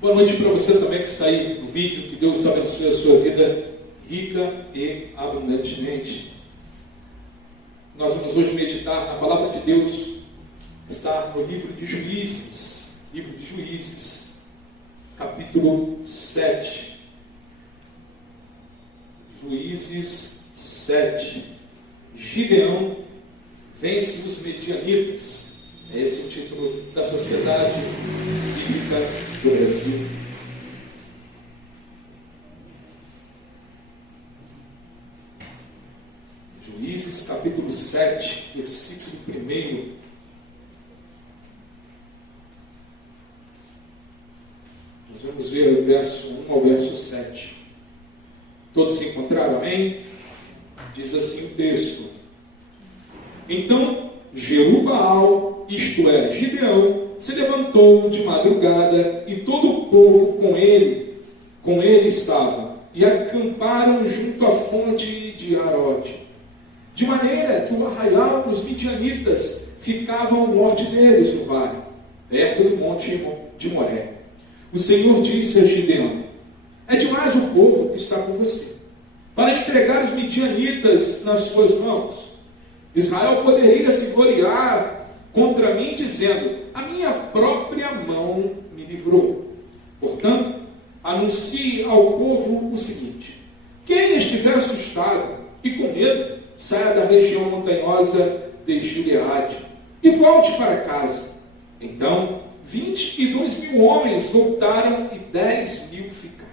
Boa noite para você também que está aí no vídeo. Que Deus abençoe a sua vida rica e abundantemente. Nós vamos hoje meditar na palavra de Deus que está no livro de Juízes, capítulo 7. Juízes 7. Gideão vence os medianitas. É esse o título da Sociedade Bíblica do Brasil. Juízes capítulo 7, versículo 1. Nós vamos ver o verso 1 ao verso 7. Todos se encontraram? Amém? Diz assim o texto: Então Jerubaal, isto é, Gideão, se levantou de madrugada, e todo o povo com ele estava, e acamparam junto à fonte de Arode, de maneira que o arraial dos midianitas ficava ao norte deles no vale, perto do monte de Moré. O Senhor disse a Gideão: É demais o povo que está com você, para entregar os midianitas nas suas mãos. Israel poderia se gloriar contra mim, dizendo: A minha própria mão me livrou. Portanto, anuncie ao povo o seguinte: quem estiver assustado e com medo, saia da região montanhosa de Gileade e volte para casa. Então 22.000 homens voltaram e 10.000 ficaram.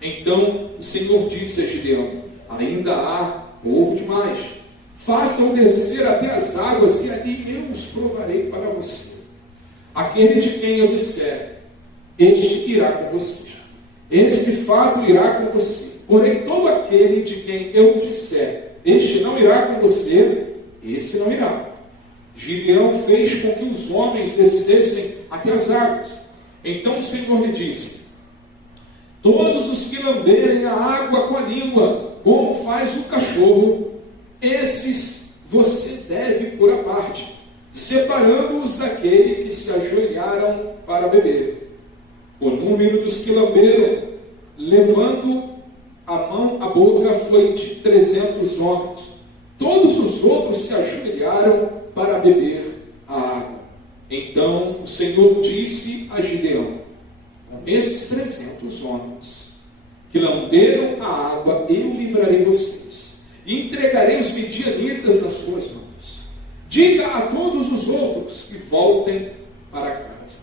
Então o Senhor disse a Gideão: Ainda há povo demais. Faça-o descer até as águas, e ali eu os provarei para você. Aquele de quem eu disser, este irá com você. Esse de fato irá com você. Porém, todo aquele de quem eu disser, este não irá com você, esse não irá. Gideão fez com que os homens descessem até as águas. Então o Senhor lhe disse: Todos os que lamberem a água com a língua, como faz o cachorro, esses você deve pôr à parte, separando-os daquele que se ajoelharam para beber. O número dos que lamberam, levando a mão à boca, foi de 300 homens. Todos os outros se ajoelharam para beber a água. Então o Senhor disse a Gideão: Com esses 300 homens que lamberam a água, eu livrarei vocês, e entregarei os midianitas nas suas mãos. Diga a todos os outros que voltem para casa.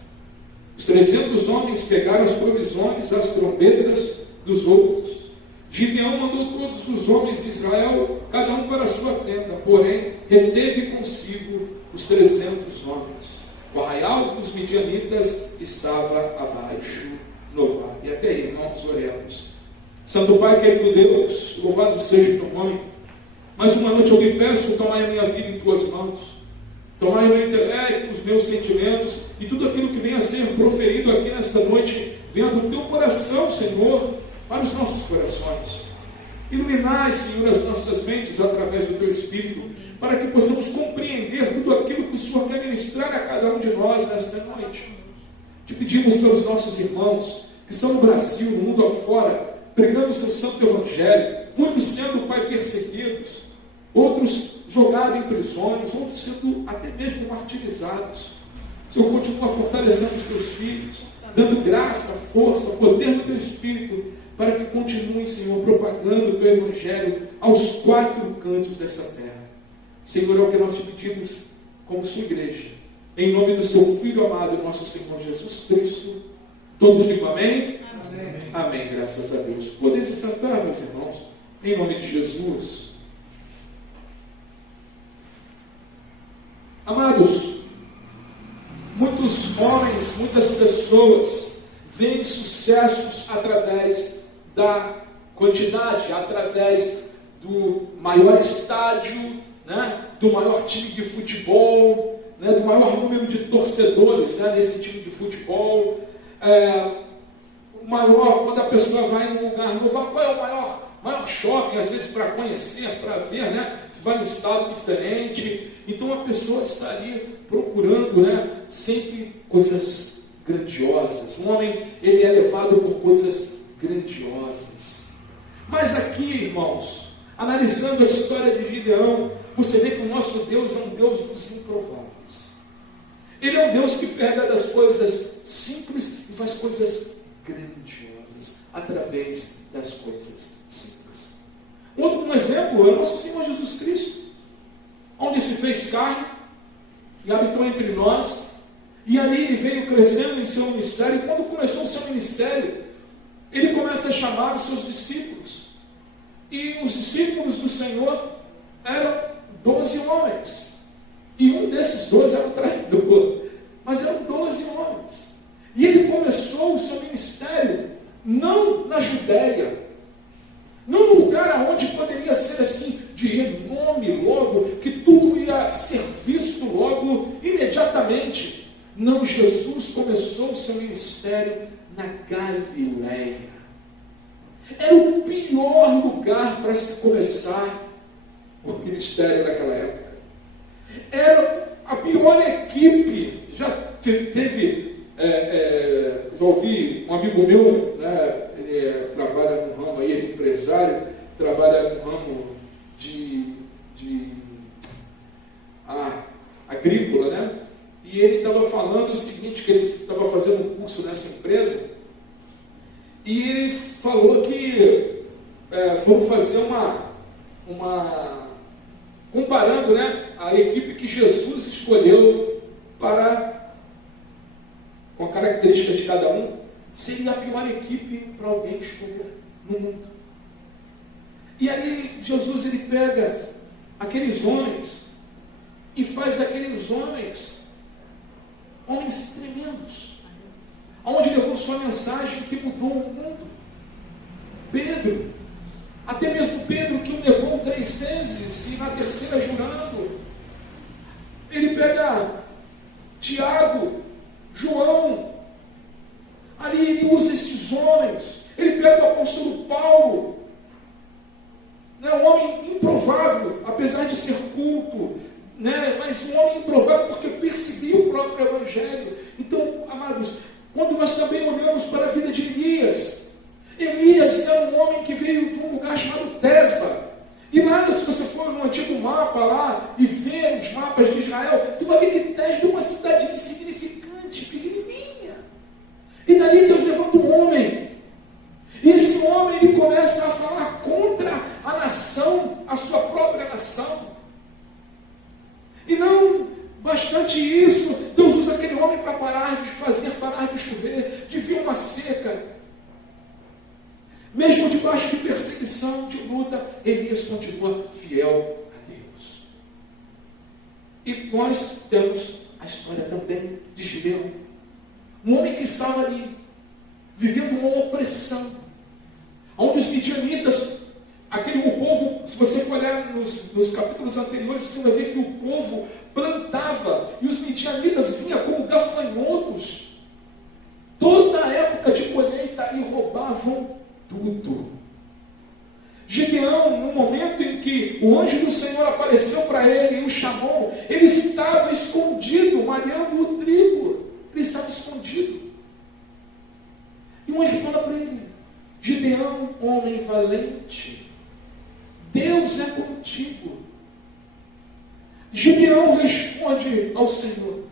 Os 300 homens pegaram as provisões, as trombetas dos outros. Gideão mandou todos os homens de Israel, cada um para a sua tenda, porém reteve consigo os 300 homens. O arraial dos midianitas estava abaixo no vale. E até aí, irmãos, oremos. Santo Pai, querido Deus, louvado seja o teu nome. Mais uma noite eu lhe peço: tomai a minha vida em tuas mãos, tomai o meu intelecto, os meus sentimentos, e tudo aquilo que venha a ser proferido aqui nesta noite, venha do teu coração, Senhor, para os nossos corações. Iluminai, Senhor, as nossas mentes através do teu Espírito, para que possamos compreender tudo aquilo que o Senhor quer ministrar a cada um de nós nesta noite. Te pedimos pelos nossos irmãos que estão no Brasil, no mundo afora, pregando o seu santo evangelho, muitos sendo, Pai, perseguidos, outros jogados em prisões, outros sendo até mesmo martirizados. Senhor, continua fortalecendo os teus filhos, dando graça, força, poder do teu Espírito, para que continuem, Senhor, propagando o teu evangelho aos 4 cantos dessa terra. Senhor, é o que nós te pedimos como sua igreja, em nome do seu Filho amado, nosso Senhor Jesus Cristo. Todos digam amém? Amém. Amém, graças a Deus. Podem se sentar, meus irmãos, em nome de Jesus. Amados, muitos homens, muitas pessoas veem sucessos através da quantidade, através do maior estádio, né, do maior time de futebol, né, do maior número de torcedores, né, nesse time de futebol. Maior, quando a pessoa vai num lugar novo, qual é o maior shopping, às vezes para conhecer, para ver, né? Se vai num estado diferente. Então a pessoa está ali procurando, né, sempre coisas grandiosas. Um homem, ele é levado por coisas grandiosas. Mas aqui, irmãos, analisando a história de Gideão, você vê que o nosso Deus é um Deus dos improváveis. Ele é um Deus que pega das coisas simples e faz coisas grandiosas através das coisas simples. Um exemplo é o nosso Senhor Jesus Cristo, onde se fez carne e habitou entre nós, e ali ele veio crescendo em seu ministério, e quando começou o seu ministério, ele começa a chamar os seus discípulos, e os discípulos do Senhor eram 12 homens, e um desses 12 era o traidor, mas eram 12 homens, e ele começou o seu ministério, não na Judéia, não no lugar onde poderia ser assim, de renome logo, que tudo ia ser visto logo, imediatamente. Não, Jesus começou o seu ministério na Galileia. Era o pior lugar para se começar o ministério naquela época. Era a pior equipe. Já teve, já ouvi um amigo meu, né, ele trabalha no ramo aí, ele é empresário, trabalha no ramo agrícola, né? E ele estava falando o seguinte, que ele estava fazendo um curso nessa empresa, e ele falou que foram fazer comparando, né, a equipe que Jesus escolheu com a característica de cada um, seria a pior equipe para alguém escolher no mundo. E aí Jesus, ele pega aqueles homens e faz daqueles homens tremendos, aonde levou sua mensagem que mudou o mundo. Pedro, até mesmo Pedro, que o negou 3 vezes, e na terceira jurando, ele pega Tiago, João, ali ele usa esses homens, ele pega o apóstolo Paulo, né, um homem improvável, apesar de ser culto, né, mas um homem improvável porque percebia o próprio Evangelho. Então, amados, quando nós também olhamos para a vida de Elias era um homem que veio de um lugar chamado Tesba. E lá, se você for no antigo mapa lá e ver os mapas de Israel, tu vai ver que Tesba é uma cidade insignificante, pequenininha. E dali Deus levanta um homem. E esse homem, ele começa a falar contra a nação, a sua própria nação. E não bastante isso, Deus usa aquele homem para parar de chover, de vir uma seca. Mesmo debaixo de perseguição, de luta, Elias continua fiel a Deus. E nós temos a história também de Gideão, um homem que estava ali, vivendo uma opressão, onde os midianitas, o povo, se você for olhar nos capítulos anteriores, você vai ver que o povo plantava, e os midianitas vinham como gafanhotos, toda a época de colheita, e roubavam tudo. Gideão, no momento em que o anjo do Senhor apareceu para ele e o chamou, ele estava escondido, malhando o trigo, ele estava escondido. E o anjo fala para ele: Gideão, homem valente, Deus é contigo. Gideão responde ao Senhor.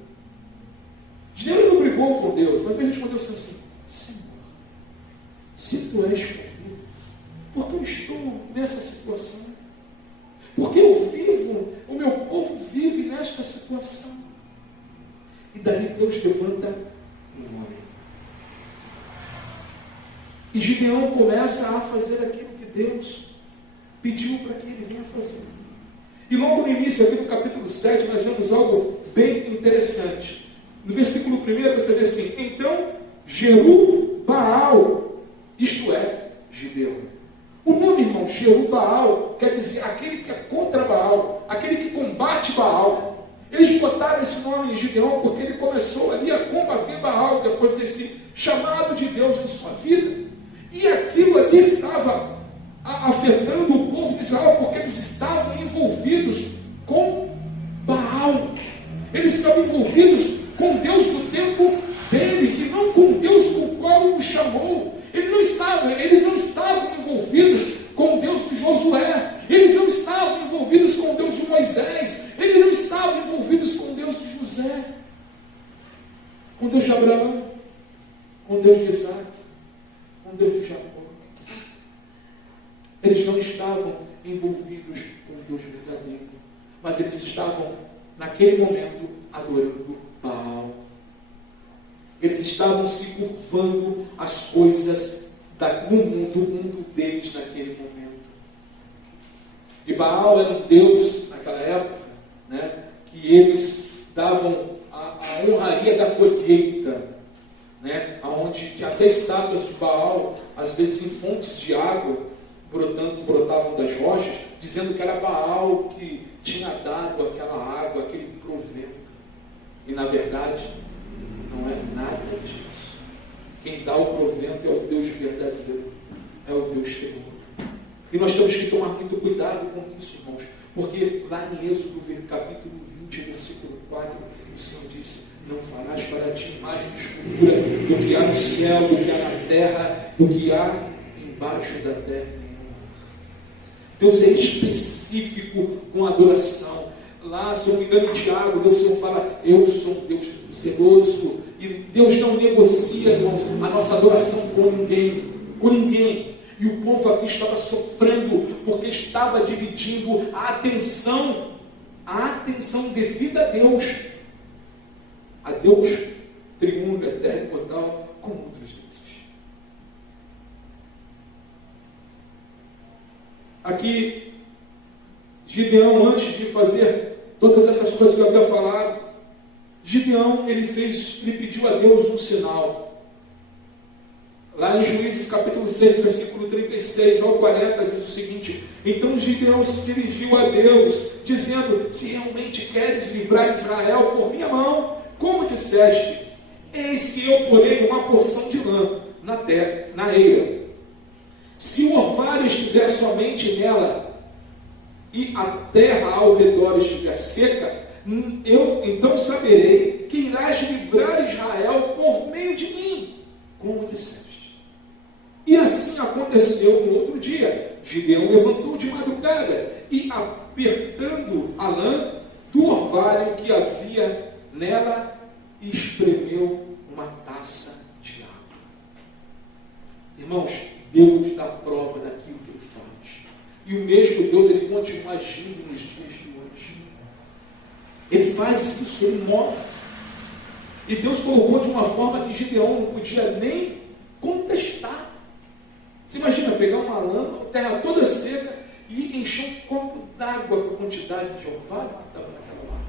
Gideão não brigou com Deus, mas ele respondeu assim: Senhor, se tu és comigo, porque eu estou nessa situação? Porque o meu povo vive nesta situação. E daí Deus levanta um homem. E Gideão começa a fazer aquilo que Deus pediu para que ele venha fazer. E logo no início, aqui no capítulo 7, nós vemos algo bem interessante. No versículo 1 você vê assim: então Jerubaal, isto é, Gideão. O nome, irmão, Jerubaal, quer dizer aquele que é contra Baal, aquele que combate Baal. Eles botaram esse nome em Gideão porque ele começou ali a combater Baal, depois desse chamado de Deus em sua vida. E aquilo aqui estava afetando o povo de Israel, porque eles estavam envolvidos com Baal. Eles estavam envolvidos com Deus do tempo deles. eles e não com Deus com o qual o chamou. Eles não estavam envolvidos com o Deus de Josué, eles não estavam envolvidos com o Deus de Moisés, eles não estavam envolvidos com o Deus de José, com o Deus de Abraão, com o Deus de Isaac, com o Deus de Jacó. Eles não estavam envolvidos com o Deus verdadeiro, mas eles estavam, naquele momento, adorando Baal. Eles estavam se curvando às coisas do mundo deles naquele momento. E Baal era um deus, naquela época, né, que eles davam a honraria da colheita, né, onde tinha até estátuas de Baal, às vezes em fontes de água, que brotavam das rochas, dizendo que era Baal que tinha dado aquela água, aquele provento. E na verdade, não é nada disso. Quem dá o provento é o Deus verdadeiro, é o Deus terrível. E nós temos que tomar muito cuidado com isso, irmãos, porque lá em Êxodo, capítulo 20, versículo 4, o Senhor disse: não farás para ti imagem de escultura do que há no céu, do que há na terra, do que há embaixo da terra. Deus é específico com a adoração. Lá, se eu não me engano, em Tiago, Deus fala: eu sou um Deus zeloso. E Deus não negocia, irmãos, a nossa adoração com ninguém. Com ninguém. E o povo aqui estava sofrendo, porque estava dividindo a atenção devida a Deus triuno, eterno, imortal, com outros deuses. Aqui, Gideão, antes de fazer todas essas coisas que eu havia falado, Gideão, ele pediu a Deus um sinal. Lá em Juízes capítulo 6, versículo 36 ao 40, diz o seguinte: então Gideão se dirigiu a Deus, dizendo: se realmente queres livrar Israel por minha mão, como disseste, eis que eu porei uma porção de lã na eira. Se o orvalho estiver somente nela, e a terra ao redor estiver seca, eu então saberei que irás livrar Israel por meio de mim, como disseste. E assim aconteceu no outro dia. Gideão levantou de madrugada e, apertando a lã do orvalho que havia nela, espremeu uma taça de água. Irmãos, Deus dá prova daquilo que Ele faz. E o mesmo Deus, Ele continua agindo nos dias de hoje. Ele faz isso, Ele move. E Deus colocou de uma forma que Gideão não podia nem contestar. Você imagina pegar uma lã, terra toda seca, e encher um copo d'água com a quantidade de orvalho que estava naquela lã.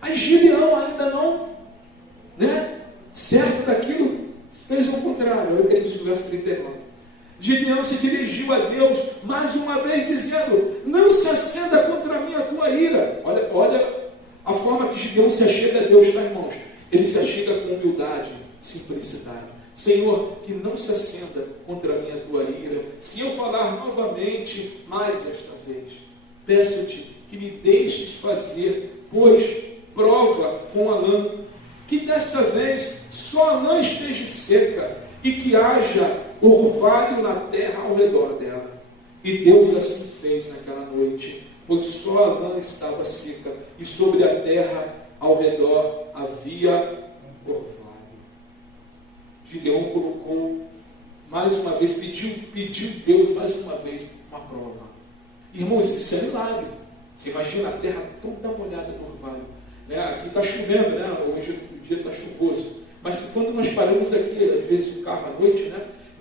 Aí Gideão ainda não, certo daquilo, fez o contrário. Olha o que ele diz no verso 39. Gideão se dirigiu a Deus mais uma vez, dizendo: não se acenda contra mim a tua ira. Olha a forma que Gideão se achega a Deus, tá, irmãos? Ele se achega com humildade, simplicidade. Senhor, que não se acenda contra mim a tua ira. Se eu falar novamente, mais esta vez, peço-te que me deixes fazer, pois, prova com a lã, que desta vez só a lã esteja seca, e que haja orvalho na terra ao redor dela. E Deus assim fez naquela noite, pois só a lã estava seca, e sobre a terra ao redor havia orvalho. Gideão colocou, mais uma vez, pediu Deus mais uma vez uma prova. Irmãos, isso é milagre. Você imagina a terra toda molhada do orvalho. Aqui está chovendo, hoje o dia está chuvoso. Mas quando nós paramos aqui, às vezes o carro à noite,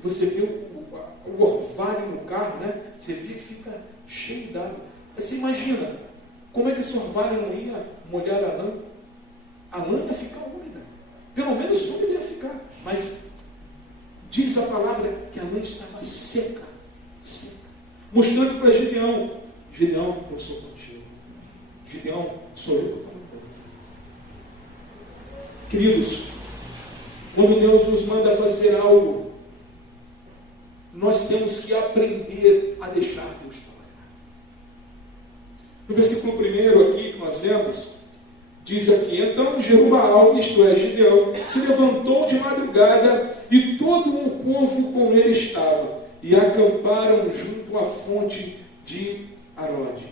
você vê o orvalho no carro, você vê que fica cheio d'água. Você imagina, como é que esse orvalho não ia molhar a lã? A lã ia ficar úmida. Pelo menos úmida ia ficar. Mas diz a palavra que a lã estava seca. Mostrando para Gideão: Gideão, eu sou contigo. Gideão, sou eu que estou no ponto. Queridos, quando Deus nos manda fazer algo, nós temos que aprender a deixar Deus trabalhar. No versículo 1 aqui que nós vemos, Diz aqui, então Jerubaal, isto é, Gideão, se levantou de madrugada e todo o povo com ele estava, e acamparam junto à fonte de Arode.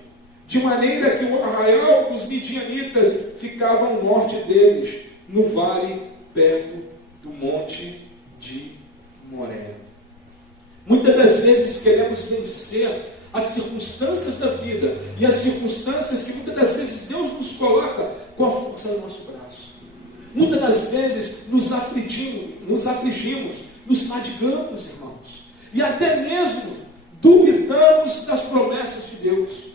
De maneira que o arraial dos midianitas ficava ao norte deles, no vale perto do monte de Moré. Muitas das vezes queremos vencer as circunstâncias da vida e as circunstâncias que muitas das vezes Deus nos coloca com a força do nosso braço. Muitas das vezes nos afligimos, nos fadigamos, irmãos, e até mesmo duvidamos das promessas de Deus.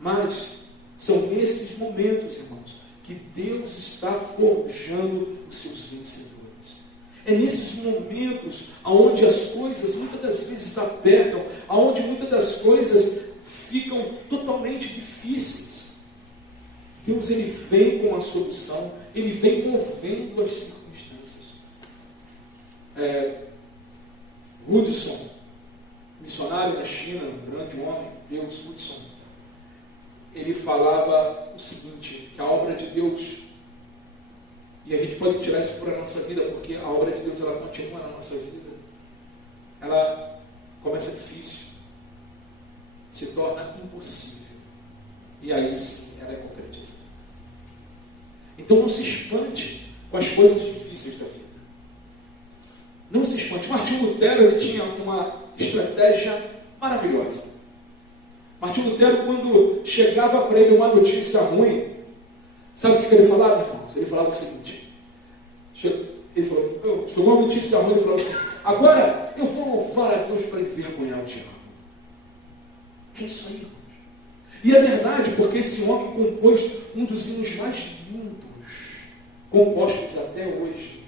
Mas são nesses momentos, irmãos, que Deus está forjando os seus vencedores. É nesses momentos onde as coisas muitas das vezes apertam, onde muitas das coisas ficam totalmente difíceis. Deus, ele vem com a solução, ele vem movendo as circunstâncias. Hudson, missionário da China, um grande homem de Deus, Hudson, ele falava o seguinte, que a obra de Deus, e a gente pode tirar isso para a nossa vida, porque a obra de Deus, ela continua na nossa vida, ela começa difícil, se torna impossível, e aí sim, ela é concretizada. Então não se espante com as coisas difíceis da vida. Não se espante. Martinho Lutero, ele tinha uma estratégia maravilhosa. Martinho Lutero, quando chegava para ele uma notícia ruim, sabe o que ele falava, irmãos? Ele falava o seguinte, chegou uma notícia ruim, ele falava assim, agora eu vou louvar a Deus para envergonhar o diabo. É isso aí, irmãos. E é verdade, porque esse homem compôs um dos hinos mais lindos, compostos até hoje,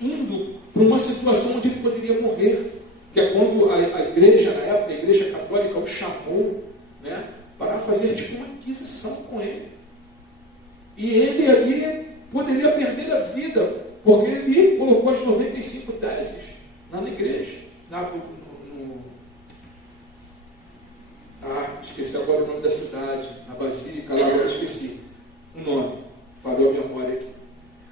indo para uma situação onde ele poderia morrer, que é quando a igreja, na época, a igreja católica o chamou, né, para fazer tipo uma inquisição com ele. E ele ali poderia perder a vida, porque ele colocou as 95 teses na igreja. Esqueci agora o nome da cidade, na Basílica, lá agora esqueci o nome, falhou a memória aqui.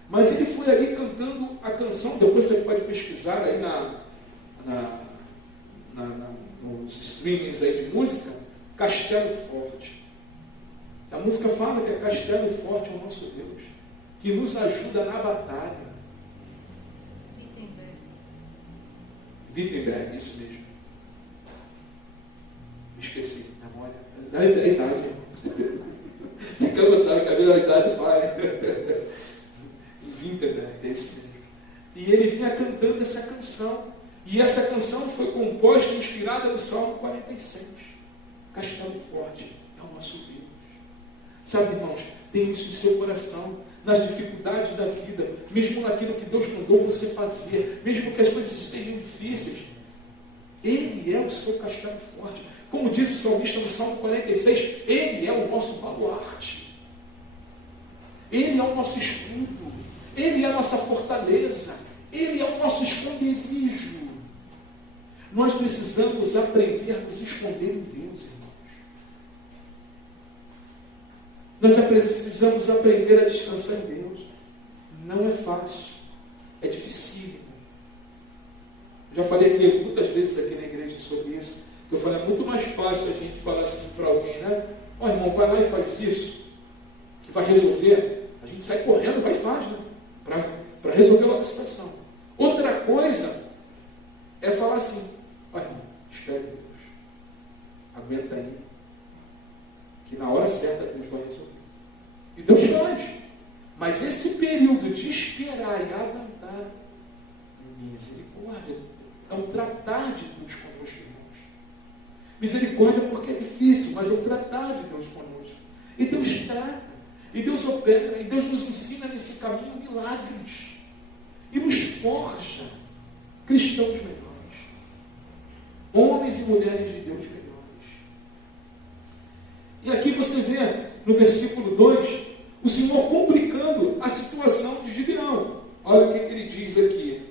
Mas ele foi ali cantando a canção, depois você pode pesquisar aí nos streamings aí de música, Castelo Forte. A música fala que é Castelo Forte é o nosso Deus, que nos ajuda na batalha. Wittenberg, isso mesmo. Esqueci, memória. Da idade. Tem que anotar, que a idade falha. Wittenberg, é isso mesmo. E ele vinha cantando essa canção. E essa canção foi composta e inspirada no Salmo 46. Castelo Forte é o nosso Deus. Sabe, irmãos, tem isso em seu coração, nas dificuldades da vida, mesmo naquilo que Deus mandou você fazer, mesmo que as coisas estejam difíceis. Ele é o seu castelo forte. Como diz o salmista no Salmo 46, ele é o nosso baluarte. Ele é o nosso escudo. Ele é a nossa fortaleza. Ele é o nosso esconderijo. Nós precisamos aprender a nos esconder em Deus, irmãos. Nós precisamos aprender a descansar em Deus. Não é fácil. É dificílimo. Já falei aqui muitas vezes aqui na igreja sobre isso. Eu falei, é muito mais fácil a gente falar assim para alguém, né? Ó, irmão, vai lá e faz isso, que vai resolver. A gente sai correndo, vai e faz, né? Para resolver logo a situação. Outra coisa é falar assim, ó, irmão, espere Deus. Aguenta aí. Que na hora certa Deus vai resolver. E Deus faz. Mas esse período de esperar e aguentar, misericórdia, é um tratar de Deus conosco, irmãos. Misericórdia porque é difícil, mas é um tratar de Deus conosco. E Deus trata, e Deus opera, e Deus nos ensina nesse caminho milagres. E nos forja cristãos melhores. Homens e mulheres de Deus melhores. E aqui você vê, no versículo 2, o Senhor complicando a situação de Gideão. Olha o que ele diz aqui,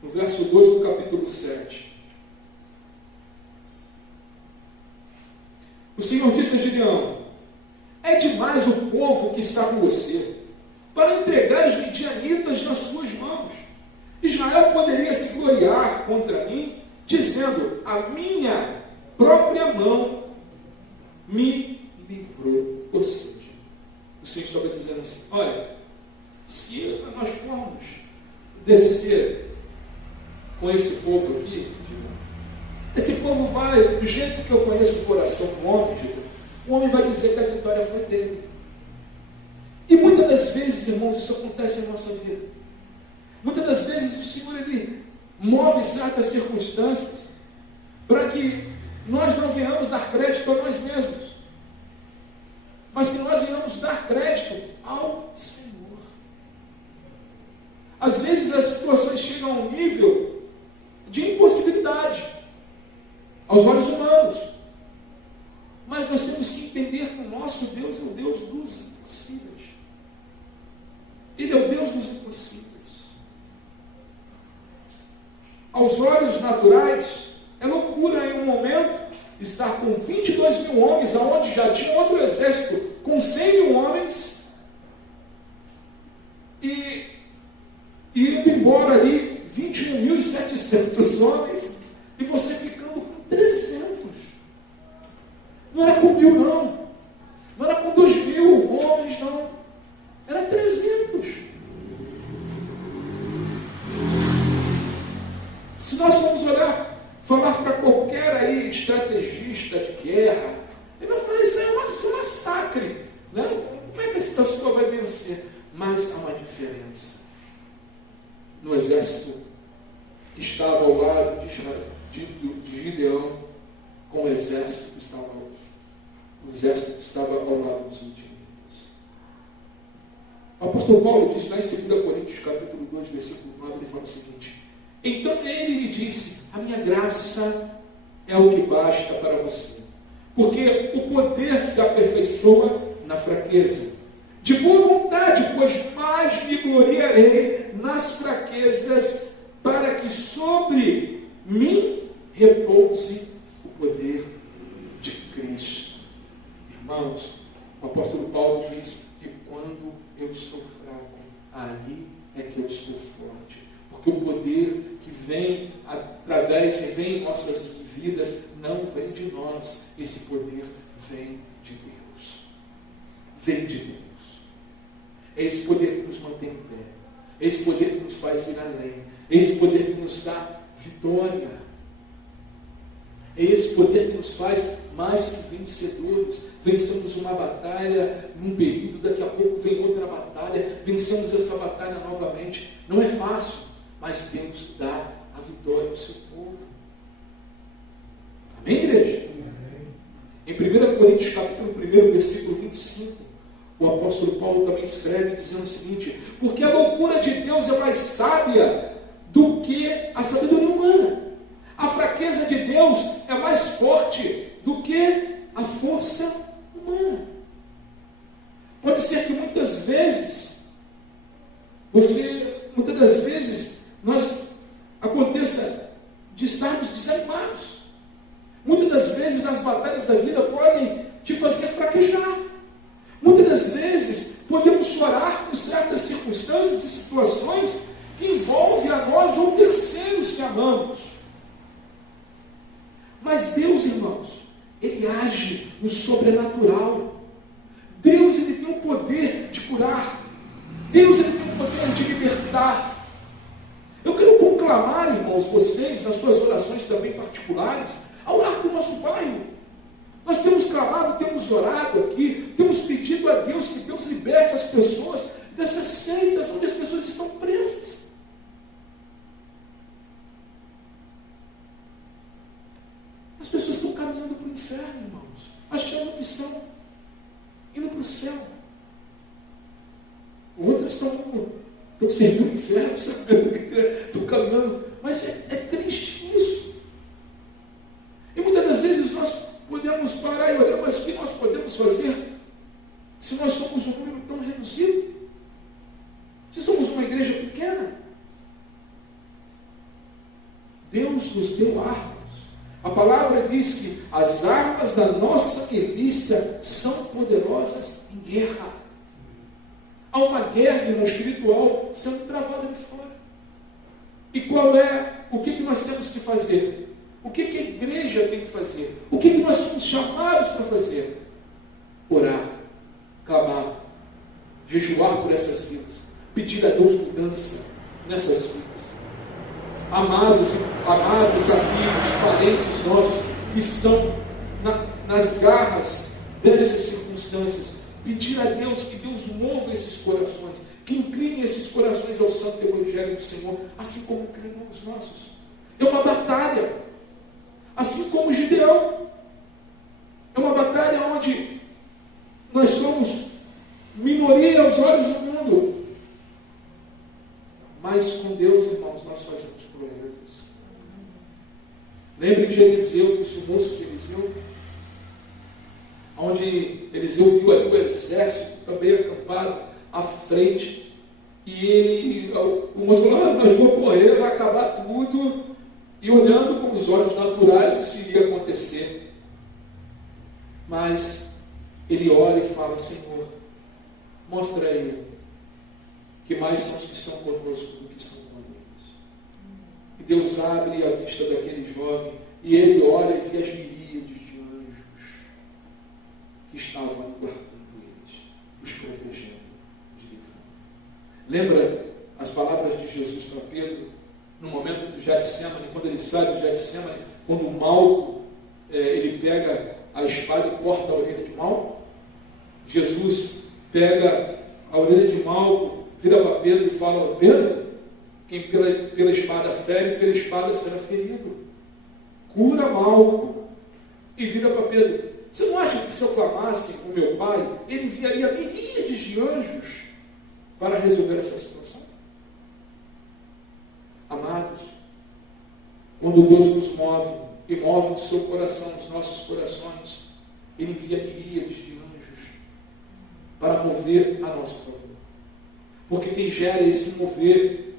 no verso 2 do capítulo 7. O Senhor disse a Gideão: é demais o povo que está com você para entregar os midianitas nas suas mãos. Israel poderia se gloriar contra mim, dizendo: a minha própria mão me livrou. Ou seja, o Senhor estava dizendo assim: olha, se nós formos descer com esse povo aqui, esse povo vai, do jeito que eu conheço o coração do homem, o homem vai dizer que a vitória foi dele. E muitas das vezes, irmãos, isso acontece na nossa vida. Muitas das vezes o Senhor, Ele move certas circunstâncias para que nós não venhamos dar crédito a nós mesmos, mas que nós venhamos dar crédito ao Senhor. Às vezes as situações chegam a um nível de impossibilidade aos olhos humanos, mas nós temos que entender que o nosso Deus é o Deus dos impossíveis. Ele é o Deus dos impossíveis. Aos olhos naturais, é loucura em um momento estar com 22 mil homens, aonde já tinha outro exército com 100 mil homens, e indo embora ali 21.700 homens, e você ficando com 300. Não era com 1.000 não, não era com 2.000 homens não, era 300. Se nós formos falar para qualquer aí estrategista de guerra, ele vai falar: isso é um massacre, né? Como é que essa pessoa vai vencer? Mas há uma diferença no exército que estava ao lado de Gideão, com o exército que estava ao lado dos midianitas. O apóstolo Paulo diz lá em 2 Coríntios, capítulo 2, versículo 9, ele fala o seguinte: então ele me disse: a minha graça é o que basta para você, porque o poder se aperfeiçoa na fraqueza. De boa vontade, pois mais me gloriarei nas fraquezas, para que sobre mim repouse o poder de Cristo. Irmãos, o apóstolo Paulo diz que quando eu estou fraco, ali é que eu estou forte. Porque o poder que vem vem em nossas vidas, não vem de nós. Esse poder vem de Deus. Vem de Deus. É esse poder que nos mantém em pé. É esse poder que nos faz ir além. É esse poder que nos dá vitória. É esse poder que nos faz mais que vencedores. Vencemos uma batalha num período, daqui a pouco vem outra batalha, vencemos essa batalha novamente. Não é fácil, mas Deus dá a vitória ao seu povo. Amém, igreja? Em 1 Coríntios, capítulo 1, versículo 25, o apóstolo Paulo também escreve dizendo o seguinte: porque a loucura de Deus é mais sábia do que a sabedoria humana. A fraqueza de Deus é mais forte do que a força humana. Pode ser que muitas das vezes, aconteça de estarmos desanimados. Muitas das vezes as batalhas da vida podem te fazer fraquejar. Muitas das vezes podemos chorar por certas circunstâncias e situações que envolvem a nós ou terceiros que amamos. Mas Deus, irmãos, Ele age no sobrenatural. Deus, Ele tem o poder de curar. Deus, Ele tem o poder de libertar. Eu quero conclamar, irmãos, vocês, nas suas orações também particulares, ao largo do nosso bairro. Nós temos clamado, temos orado aqui, temos pedido a Deus que Deus liberte as pessoas dessas seitas onde as pessoas estão presas. As pessoas estão caminhando para o inferno, irmãos, achando que estão indo para o céu. Outras estão servindo o inferno, sabendo que estão caminhando. Mas é triste isso. E muitas das vezes nós podemos parar e olhar, mas o que nós podemos fazer se nós somos um número tão reduzido? Se somos uma igreja pequena? Deus nos deu armas. A palavra diz que as armas da nossa milícia são poderosas em guerra. Há uma guerra no espiritual sendo travada de fora. E qual é? O que nós temos que fazer? O que a igreja tem que fazer? O que nós somos chamados para fazer? Orar, clamar, jejuar por essas vidas, pedir a Deus mudança nessas vidas. Amados amigos, parentes nossos que estão nas garras dessas circunstâncias, pedir a Deus que Deus mova esses corações, que incline esses corações ao santo evangelho do Senhor, assim como inclinou os nossos. É uma batalha, assim como Gideão. É uma batalha onde nós somos minoria aos olhos do mundo, mas com Deus, irmãos, nós fazemos proezas. Lembre de Eliseu, do moço de Eliseu, onde Eliseu viu ali o exército também acampado à frente, e o moço falou: nós vamos morrer, vai acabar tudo, e olhando com os olhos naturais, isso iria acontecer. Mas ele olha e fala: Senhor, mostra a ele que mais são os que estão conosco do que estão com eles. E Deus abre a vista daquele jovem, e ele olha e vê as miríades de anjos que estavam ali guardando eles, os protegendo, os livrando. Lembra as palavras de Jesus para Pedro, no momento do Getsemane, quando ele sai do Getsemane, quando o Malco, ele pega a espada e corta a orelha de Malco? Jesus pega a orelha de Malco, vira para Pedro e fala: Pedro, quem pela espada fere, pela espada será ferido. Cura Malco. E vira para Pedro: você não acha que se eu clamasse o meu Pai, ele enviaria miríades de anjos para resolver essa situação? Amados, quando Deus nos move e move o seu coração, os nossos corações, ele envia miríades de anjos para mover a nosso favor. Porque quem gera esse mover,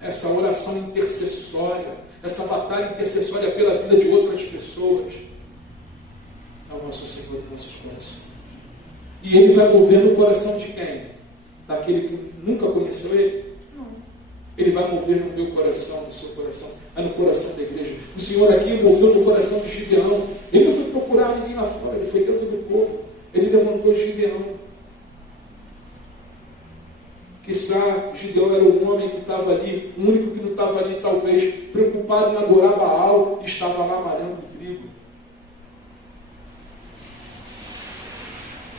essa oração intercessória, essa batalha intercessória pela vida de outras pessoas, é o nosso Senhor dos nossos corações. E ele vai mover no coração de quem? Daquele que nunca conheceu ele? Não. Ele vai mover no meu coração, no seu coração, no coração da igreja. O Senhor aqui moveu no coração de Gideão. Ele não foi procurar ninguém lá fora, ele foi dentro do povo. Ele levantou Gideão. Quizá Gideão era o homem que estava ali, o único que não estava ali, talvez, preocupado em adorar Baal, e estava lá malhando o trigo.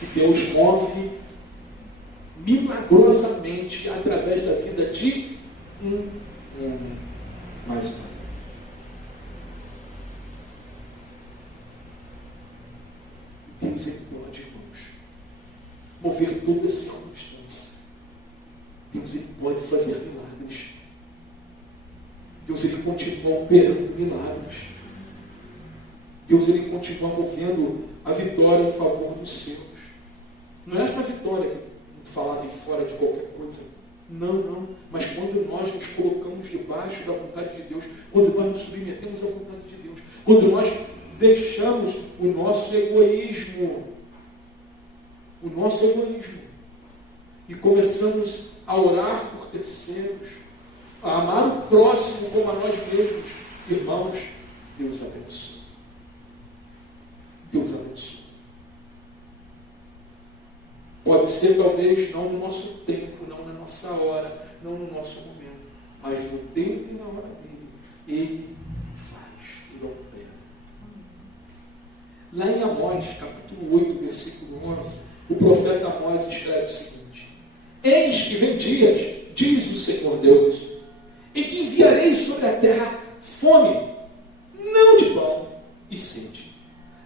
E Deus move milagrosamente através da vida de um homem, mais um. Deus, ele pode, irmãos, mover toda circunstância. Deus, ele pode fazer milagres. Deus, ele continua operando milagres. Deus, ele continua movendo a vitória em favor dos seus. Não é essa vitória que muito falada aí fora de qualquer coisa. Não. Mas quando nós nos colocamos debaixo da vontade de Deus, quando nós nos submetemos à vontade de Deus, quando nós deixamos o nosso egoísmo, e começamos a orar por terceiros, a amar o próximo como a nós mesmos, irmãos, Deus abençoe. Deus abençoe. Pode ser talvez não no nosso tempo, não na nossa hora, não no nosso momento, mas no tempo e na hora dele, ele faz, ele opera. Lá em Amós, capítulo 8, versículo 11, o profeta Amós escreve o seguinte: eis que vem dias, diz o Senhor Deus, em que enviarei sobre a terra fome, não de pão e sede,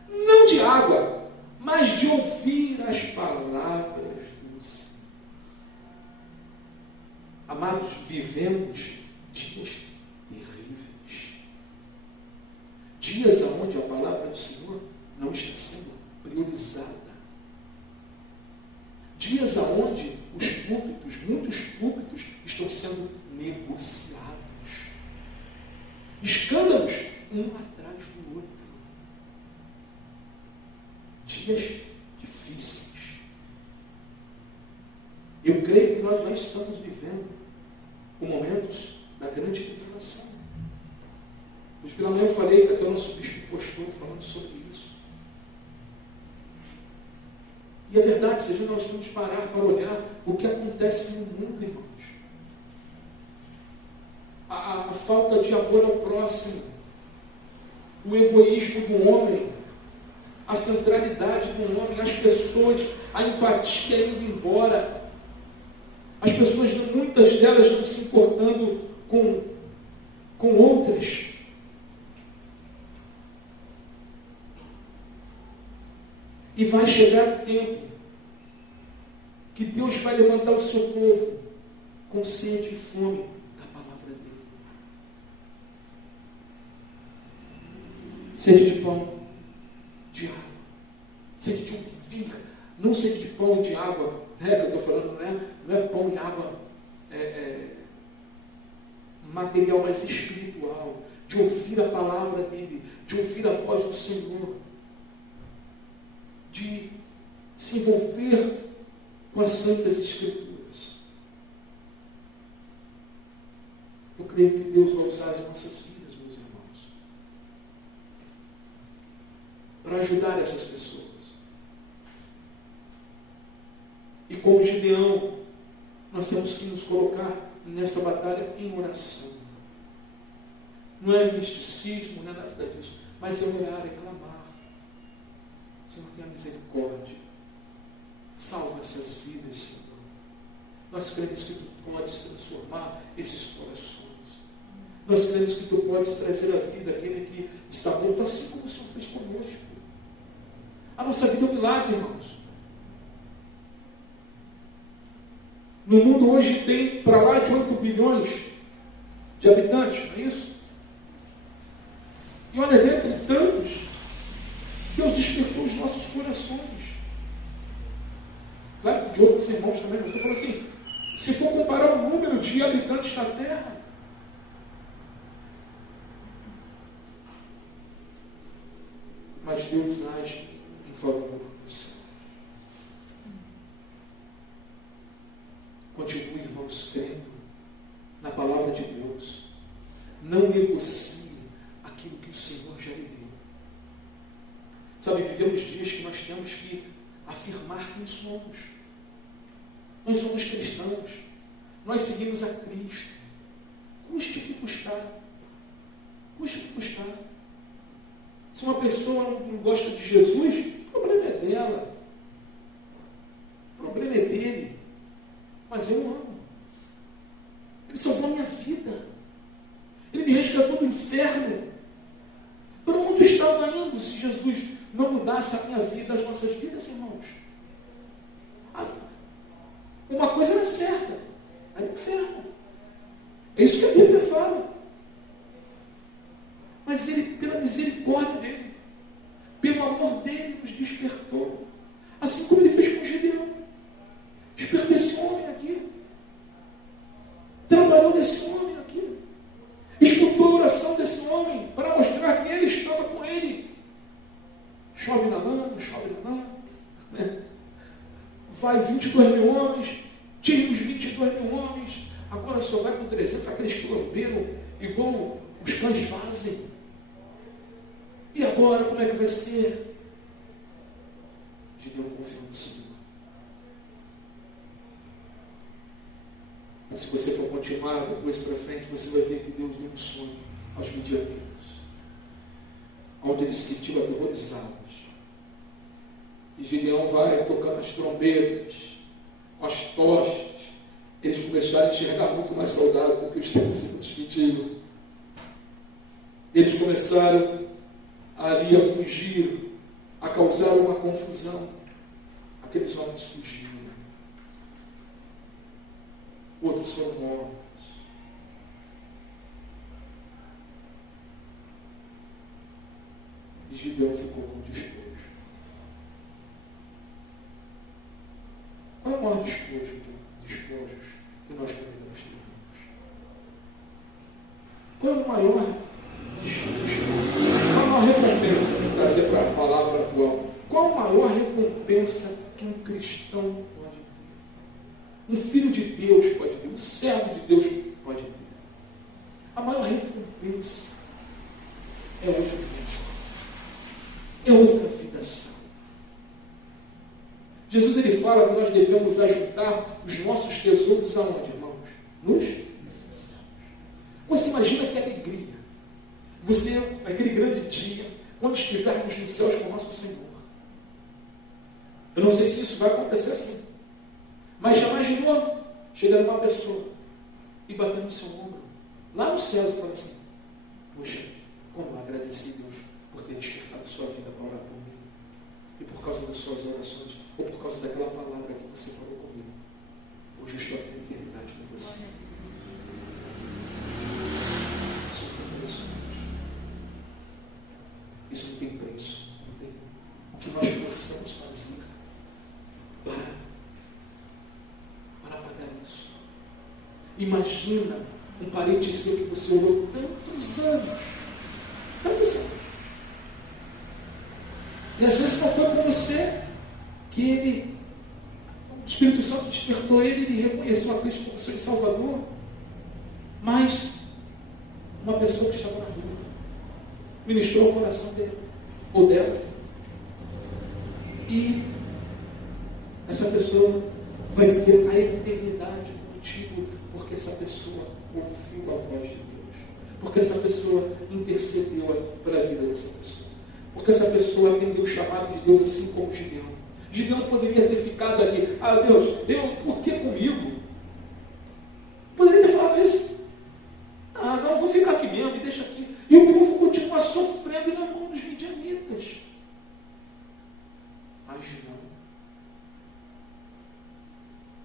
não de água, mas de ouvir as palavras do Senhor. Amados, vivemos dias terríveis, dias onde a palavra do Senhor não está sendo priorizada, dias onde os púlpitos, muitos púlpitos, estão sendo negociados. Escândalos, um atrás do outro. difíceis. Eu creio que nós já estamos vivendo momentos da grande tribulação. Hoje pela manhã eu falei que até o nosso bispo postou falando sobre isso. E é verdade, seja nós vamos parar para olhar o que acontece no mundo, irmãos. A falta de amor ao próximo, o egoísmo do homem, a centralidade do homem, as pessoas, a empatia indo embora, as pessoas, muitas delas não se importando com outras. E vai chegar o tempo que Deus vai levantar o seu povo com sede e fome da palavra dele. Sede de pão, de água, sede de ouvir, não sede de pão e de água, que eu estou falando, não é pão e água material, mas espiritual, de ouvir a palavra dele, de ouvir a voz do Senhor, de se envolver com as Santas Escrituras. Eu creio que Deus vai usar as nossas vidas, meus irmãos, para ajudar essas pessoas. E como Gideão, nós temos que nos colocar nesta batalha em oração. Não é misticismo, não é nada disso, mas é orar, é clamar. Senhor, tenha misericórdia. Salva essas vidas, Senhor. Nós cremos que Tu podes transformar esses corações. Nós cremos que Tu podes trazer à vida aquele que está morto, assim como o Senhor fez conosco. A nossa vida é um milagre, irmãos. No mundo hoje tem para lá de 8 bilhões de habitantes, não é isso? E olha, dentre tantos, Deus despertou os nossos corações. Claro que de outros irmãos também, mas eu falo assim, se for comparar o número de habitantes na Terra, mas Deus age em favor do céu. Continue, irmãos, crendo na palavra de Deus. Não negocie aquilo que o Senhor já lhe deu. Sabe, vivemos dias que nós temos que afirmar quem somos. Nós somos cristãos. Nós seguimos a Cristo. Custe o que custar. Custe o que custar. Se uma pessoa não gosta de Jesus, o problema é dela. O problema é dele. Mas eu amo. Ele salvou a minha vida. Ele me resgatou do inferno. Para onde eu estava indo se Jesus não mudasse a minha vida, as nossas vidas, irmãos? Uma coisa era certa, era o inferno. É isso que a Bíblia fala. Mas Ele, pela misericórdia dEle, pelo amor dEle, nos despertou. Assim como Ele fez com Gideão. Despertou esse homem aqui. Trabalhou nesse homem aqui. Escutou a oração desse homem para mostrar que Ele estava com ele. Chove na lã, não chove na lã. Vai 22 mil homens, tira os 22 mil homens, agora só vai com 300, aqueles quilombeiros, igual os cães fazem. E agora, como é que vai ser? Gideão confiou no Senhor. Mas se você for continuar depois para frente, você vai ver que Deus deu um sonho aos midianitas, onde eles se sentiam aterrorizados. E Gideão vai tocando as trombetas, com as tochas. Eles começaram a enxergar muito mais soldados do que os 300 que tinham. Eles começaram ali a fugir, a causar uma confusão. Aqueles homens fugiram. Outros foram mortos. E Gideão ficou com despojo. Qual é o maior despojos que nós podemos ter? Qual é o maior despojo? Qual a maior recompensa que trazer para a palavra atual? Qual a maior recompensa recompensa que um cristão pode ter. Um filho de Deus pode ter. Um servo de Deus pode ter. A maior recompensa é outra bênção. É outra vida salva. Jesus ele fala que nós devemos ajuntar os nossos tesouros aonde, irmãos? Nos céus. Você imagina que alegria. Você, aquele grande dia, quando estivermos nos céus com o nosso Senhor. Eu não sei se isso vai acontecer assim. Mas já imaginou chegar uma pessoa e bater no seu ombro, lá no céu, e falar assim: poxa, como eu agradeci Deus por ter despertado a sua vida para orar comigo. E por causa das suas orações, ou por causa daquela palavra que você falou comigo. Hoje eu estou aqui na eternidade com você. Isso não tem preço, Deus. Isso não tem preço. Não tem. O que nós possamos fazer para pagar isso. Imagina um parente seu que você orou tantos anos. Tantos anos. E às vezes não foi com você que o Espírito Santo despertou ele reconheceu a Cristo como seu Salvador. Mas uma pessoa que estava na rua ministrou o coração dele, ou dela. E essa pessoa vai viver a eternidade contigo, porque essa pessoa ouviu a voz de Deus. Porque essa pessoa intercedeu pela vida dessa pessoa. Porque essa pessoa atendeu o chamado de Deus assim como Gideão. Gideão poderia ter ficado ali: ah, Deus, por que comigo? Poderia ter falado isso. Ah, não, vou ficar aqui mesmo, me deixa aqui. E o povo continua sofrendo na mão dos midianitas. Mas não.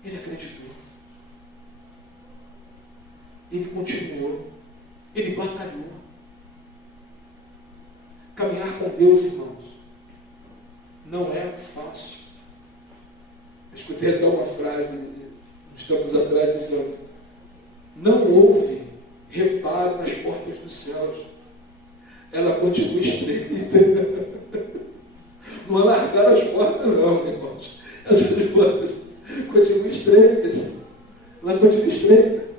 Ele acreditou. Ele continuou. Ele batalhou. Caminhar com Deus, irmãos, não é fácil. Eu escutei até uma frase uns tempos atrás dizendo: não houve reparo nas portas dos céus, ela continua estreita. Não alargaram as portas não, irmãos. Essas portas continuam estreitas. Ela continua estreita.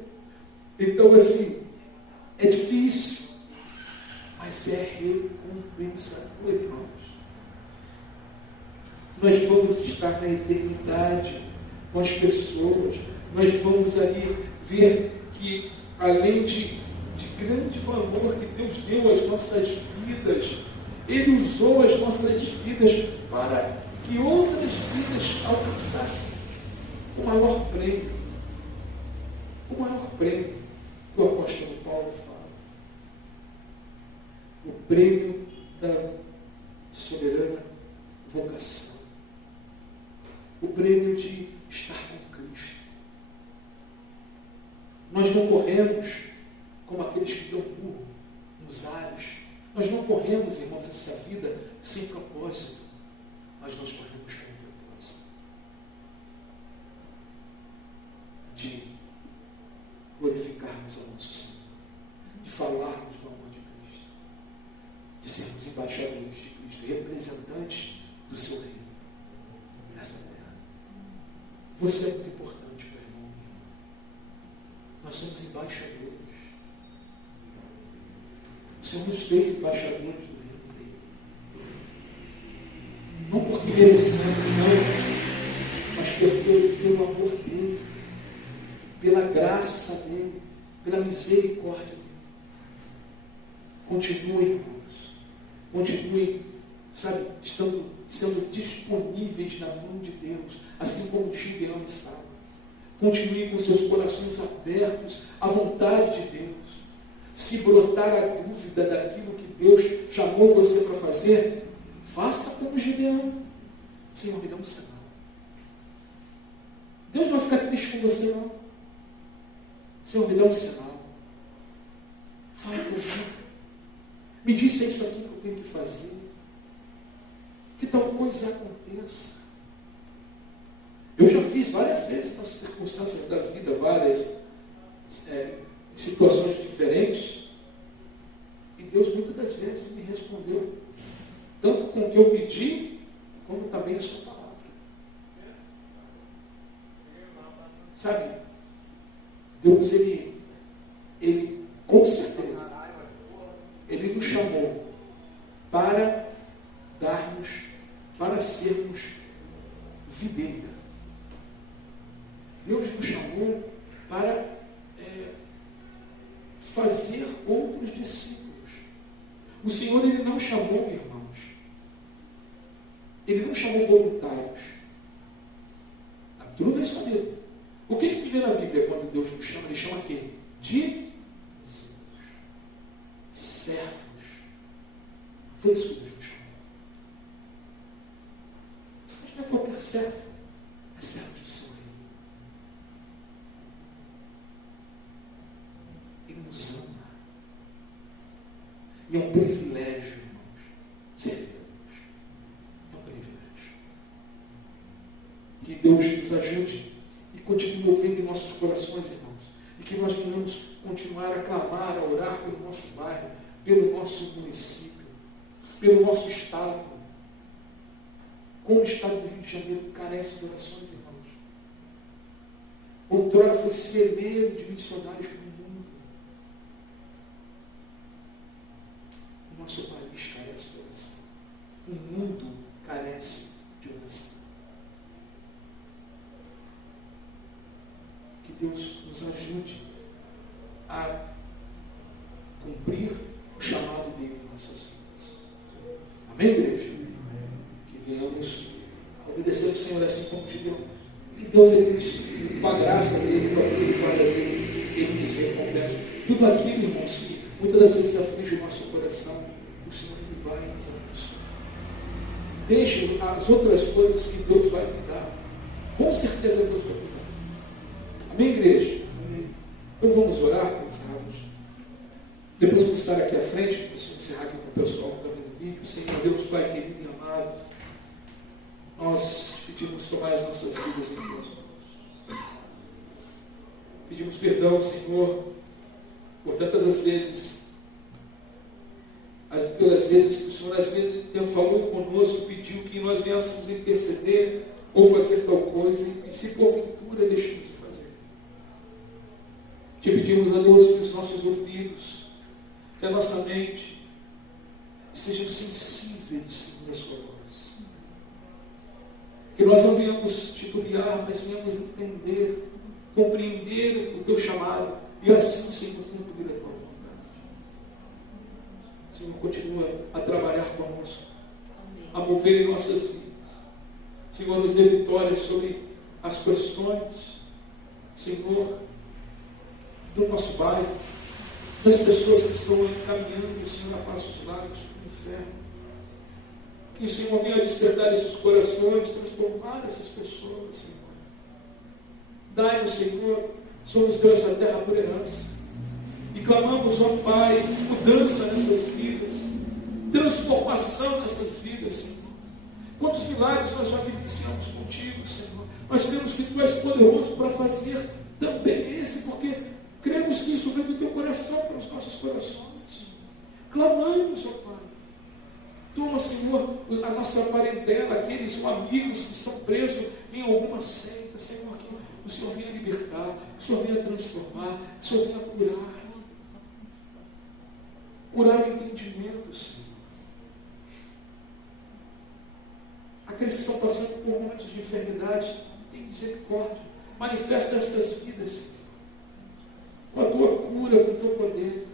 Então, assim, é difícil, mas é recompensador, irmãos. Nós vamos estar na eternidade com as pessoas. Nós vamos ali ver que, além de grande valor que Deus deu às nossas vidas, Ele usou as nossas vidas para que outras vidas alcançassem o maior prêmio. O maior prêmio que o apóstolo Paulo fala. O prêmio da soberana vocação. O prêmio de estar com Cristo. Nós não corremos como aqueles que dão burro nos ares. Nós não corremos, irmãos, essa vida sem propósito. Mas nós corremos com um propósito. De glorificarmos ao nosso Senhor. De falarmos do amor de Cristo. De sermos embaixadores de Cristo, representantes do seu reino nesta terra. Você é muito importante, meu irmão. Nós somos embaixadores. O Senhor nos fez embaixadores do reino dele. Não porque merecemos, não, mas pelo amor dele, pela graça dele, pela misericórdia dele. Continuem, irmãos. Continuem, sabe, sendo disponíveis na mão de Deus, assim como Gideão estava. Continuem com seus corações abertos à vontade de Deus. Se brotar a dúvida daquilo que Deus chamou você para fazer, faça como Gideão. Senhor, me dá um sinal. Deus não vai ficar triste com você, não. Senhor, me dá um sinal. Fala comigo. Me diz se é isso aqui que eu tenho que fazer. Que tal coisa aconteça. Eu já fiz várias vezes, nas circunstâncias da vida, várias situações diferentes. E Deus muitas das vezes me respondeu, tanto com o que eu pedi, como também a sua palavra. Sabe, Deus, ele com certeza, Ele nos chamou para sermos videira. Deus nos chamou para fazer outros discípulos. O Senhor, Ele não chamou, irmãos, Ele não chamou voluntários. Tu não vai saber. O que vê na Bíblia quando Deus nos chama? Ele chama quem? De servos. Foi isso que Deus nos chamou. Mas não é qualquer servo, é servo do seu reino. Ele nos ama. E é um privilégio, irmãos, servir a Deus. É um privilégio. Que Deus nos ajude e continue movendo em nossos corações, irmãos. E que nós venhamos continuar a clamar, a orar pelo nosso bairro, pelo nosso município, pelo nosso estado. Como o estado do Rio de Janeiro carece de orações, irmãos. Outrora foi celeiro de missionários no mundo. O nosso país carece de oração. O mundo carece de oração. Que Deus nos ajude a cumprir o chamado dele em nossas vidas. Amém, igreja? Que venhamos a obedecer ao Senhor assim como Gideão. E Deus, Ele, com a graça dele, com a misericórdia dele, Ele nos recompensa. Tudo aquilo, irmãos, que muitas das vezes aflige o nosso coração, o Senhor Ele vai nos abençoar. Deixe as outras coisas que Deus vai me dar. Com certeza Deus vai me dar. Amém, igreja? Amém. Então vamos orar para encerrarmos. Depois vamos estar aqui à frente, para encerrar aqui com o pessoal que está vendo o vídeo. Senhor Deus, Pai querido e amado, nós pedimos tomar as nossas vidas em Deus. Pedimos perdão, Senhor, por tantas as vezes, pelas vezes que o Senhor às vezes falou conosco, pediu que nós viéssemos interceder ou fazer tal coisa, e se porventura deixamos de fazer. Te pedimos a Deus que os nossos ouvidos, que a nossa mente estejam sensíveis, Senhor, à sua voz. Que nós não venhamos titubear, mas venhamos entender, compreender o teu chamado e assim, Senhor, cumprir a tua vontade. Senhor, continua a trabalhar conosco, a mover em nossas vidas. Senhor, nos dê vitória sobre as questões, Senhor, do nosso bairro, das pessoas que estão caminhando, Senhor, a passos largos para o inferno. Que o Senhor venha despertar esses corações, transformar essas pessoas, Senhor. Dai-nos, Senhor, somos deu essa terra por herança. E clamamos, ó Pai, mudança nessas vidas, transformação nessas vidas, Senhor. Quantos milagres nós já vivenciamos contigo, Senhor. Nós cremos que Tu és poderoso para fazer também esse, porque cremos que isso vem do Teu coração para os nossos corações. Clamamos, ó Pai. Toma, Senhor, a nossa parentela, aqueles amigos que estão presos em alguma seita, Senhor, que o Senhor venha libertar, que o Senhor venha transformar, que o Senhor venha curar. Curar o entendimento, Senhor. Aqueles que estão passando por momentos de enfermidade, tem misericórdia. Manifesta estas vidas, Senhor, com a Tua cura, com o Teu poder.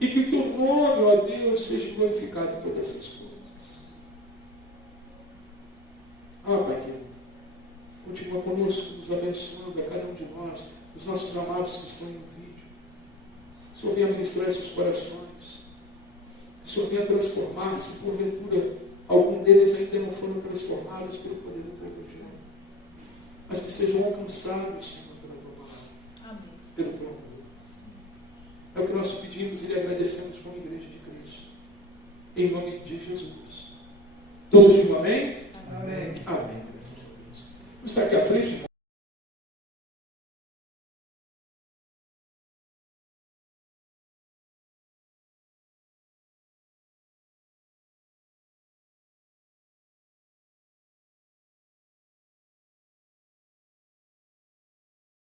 E que o Teu nome, ó Deus, seja glorificado em todas essas coisas. Pai querido, continua conosco, nos abençoando a cada um de nós, os nossos amados que estão no vídeo. Que o Senhor venha ministrar esses corações. Que o Senhor venha transformar, se porventura algum deles ainda não foram transformados pelo poder do Teu Evangelho. Mas que sejam alcançados, Senhor, pela Tua palavra. Amém. Pelo Teu amor. É o que nós te pedimos e lhe agradecemos como igreja de Cristo. Em nome de Jesus. Todos digam amém? Amém. Amém. Graças a Deus. Vamos estar aqui à frente, irmão.